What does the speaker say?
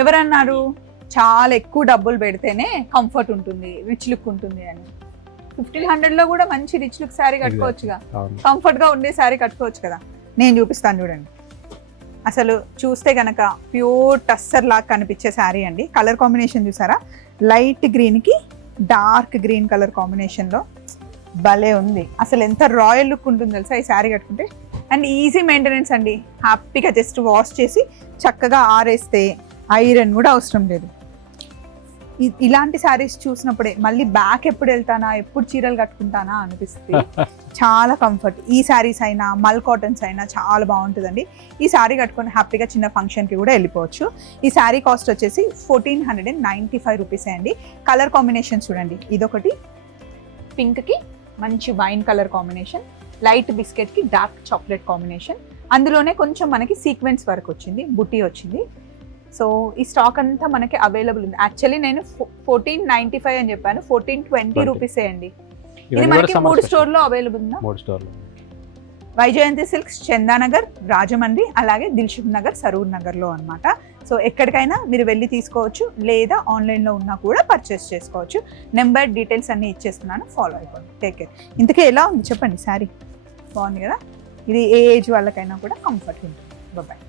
ఎవరన్నారు చాలా ఎక్కువ డబ్బులు పెడితేనే కంఫర్ట్ ఉంటుంది, రిచ్ లుక్ ఉంటుంది అని. 1500లో కూడా మంచి రిచ్ లుక్ శారీ కట్టుకోవచ్చుగా, కంఫర్ట్ గా ఉండే శారీ కట్టుకోవచ్చు కదా. నేను చూపిస్తాను చూడండి. అసలు చూస్తే కనుక ప్యూర్ టస్సర్ లాగా కనిపించే శారీ అండి. కలర్ కాంబినేషన్ చూసారా, లైట్ గ్రీన్ కి డార్క్ గ్రీన్ కలర్ కాంబినేషన్ లో భలే ఉంది. అసలు ఎంత రాయల్ లుక్ ఉంటుంది తెలుసా ఈ శారీ కట్టుకుంటే. అండ్ ఈజీ మెయింటెనెన్స్ అండి, హ్యాపీగా జస్ట్ వాష్ చేసి చక్కగా ఆరేస్తే ఐరన్ కూడా అవసరం లేదు. ఇలాంటి శారీస్ చూసినప్పుడే మళ్ళీ బ్యాక్ ఎప్పుడు వెళ్తానా, ఎప్పుడు చీరలు కట్టుకుంటానా అనిపిస్తుంది. చాలా కంఫర్ట్. ఈ శారీస్ అయినా మల్ కాటన్స్ అయినా చాలా బాగుంటుందండి. ఈ శారీ కట్టుకొని హ్యాపీగా చిన్న ఫంక్షన్కి కూడా వెళ్ళిపోవచ్చు. ఈ శారీ కాస్ట్ వచ్చేసి 1495 రూపీసే అండి. కలర్ కాంబినేషన్ చూడండి, ఇదొకటి పింక్కి మంచి వైన్ కలర్ కాంబినేషన్, లైట్ బిస్కెట్కి డార్క్ చాక్లెట్ కాంబినేషన్, అందులోనే కొంచెం మనకి సీక్వెన్స్ వర్క్ వచ్చింది, బుట్టి వచ్చింది. సో ఈ స్టాక్ అంతా మనకి అవైలబుల్ ఉంది. యాక్చువల్లీ నేను 1495 అని చెప్పాను, 1420 రూపీసే అండి. ఇది మనకి 3 స్టోర్లో అవైలబుల్ ఉందా? 3 స్టోర్లు, వైజయంతి సిల్క్స్, చందానగర్, రాజమండ్రి, అలాగే దిల్సుఖ్ నగర్, సరూర్ నగర్లో అనమాట. సో ఎక్కడికైనా మీరు వెళ్ళి తీసుకోవచ్చు, లేదా ఆన్లైన్లో ఉన్నా కూడా పర్చేస్ చేసుకోవచ్చు. నెంబర్ డీటెయిల్స్ అన్నీ ఇచ్చేస్తున్నాను, ఫాలో అయిపోండి. Take care. ఇంతకీ ఎలా ఉంది చెప్పండి శారీ? బాగుంది కదా. ఇది ఏ ఏజ్ వాళ్ళకైనా కూడా కంఫర్ట్ ఉంటుంది. బాయ్.